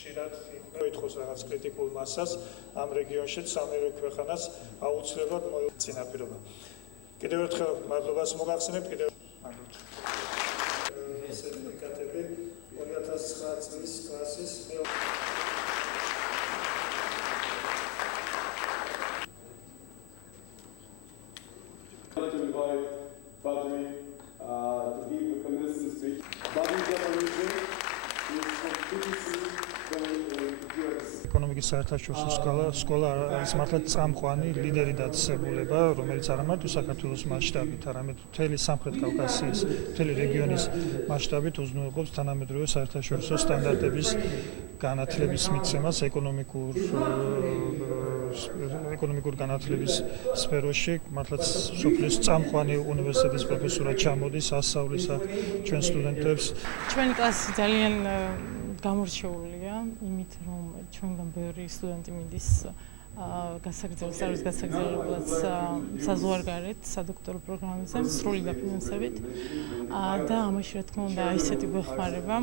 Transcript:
ხშირად მოითხოვს რაღაც კრიტიკულ მასას ამ რეგიონშიც სამივე ქვეყანას აუცილებლად მოიწინაპირება. კიდევ ერთხელ მადლობას მოგახსენებთ, სერტიფიკატები 2009 წლის კლასის to invite Badri to give a commencement speech. Badri Japanische is from PTC from US. ეკონომიკის საერთაშორისო სკოლა არის მართლაც წამყვანი ლიდერი დაწესებულება, რომელიც არა მარტო საქართველოს მასშტაბით, არამედ მთელი სამხრეთ კავკასიის, მთელი რეგიონის მასშტაბით უზრუნველყოფს თანამედროვე საერთაშორისო სტანდარტების განათლების მიცემას ეკონომიკურ განათლების სფეროში. მართლაც სოფლის წამყვანი უნივერსიტეტის პროფესორად ჩამოდის, ასწავლის ჩვენ სტუდენტებს. ჩვენი კლასი ძალიან გამორჩეულია იმით, რომ ჩვენგან ბევრი სტუდენტი მიდის გასაგრძელებლად საზღვარგარეთ სადოქტორო პროგრამებზე სრული დაფინანსებით და ამაში რა თქმა უნდა ისეთი გვეხმარება.